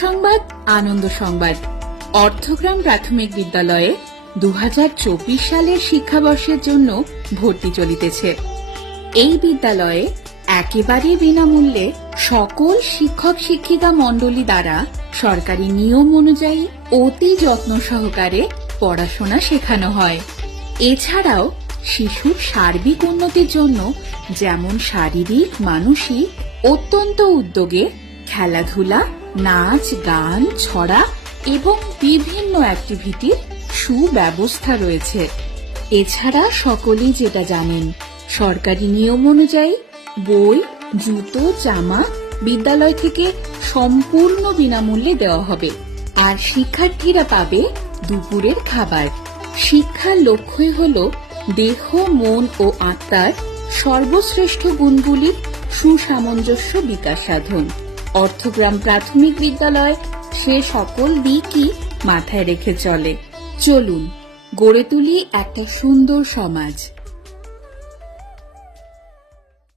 সুসংবাদ, আনন্দ সংবাদ। অর্থগ্রাম প্রাথমিক বিদ্যালয়ে 2024 সালের শিক্ষাবর্ষের জন্য ভর্তি চলিতেছে। এই বিদ্যালয়ে একেবারে বিনামূল্যে সকল শিক্ষক শিক্ষিকা মণ্ডলী দ্বারা সরকারি নিয়ম অনুযায়ী অতি যত্ন সহকারে পড়াশোনা শেখানো হয়। এছাড়াও শিশুর সার্বিক উন্নতির জন্য যেমন শারীরিক, মানসিক অত্যন্ত উদ্যোগে খেলাধুলা, নাচ, গান, ছড়া এবং বিভিন্ন অ্যাক্টিভিটির সুব্যবস্থা রয়েছে। এছাড়া সকলেই যেটা জানেন, সরকারি নিয়ম অনুযায়ী বই, জুতো, জামা বিদ্যালয় থেকে সম্পূর্ণ বিনামূল্যে দেওয়া হবে। আর শিক্ষার্থীরা পাবে দুপুরের খাবার। শিক্ষার লক্ষ্যই হল দেহ, মন ও আত্মার সর্বশ্রেষ্ঠ গুণগুলির সুসামঞ্জস্য বিকাশ সাধন। অর্থগ্রাম প্রাথমিক বিদ্যালয় সে সকল দিকই মাথায় রেখে চলে। চলুন গড়ে তুলি একটা সুন্দর সমাজ।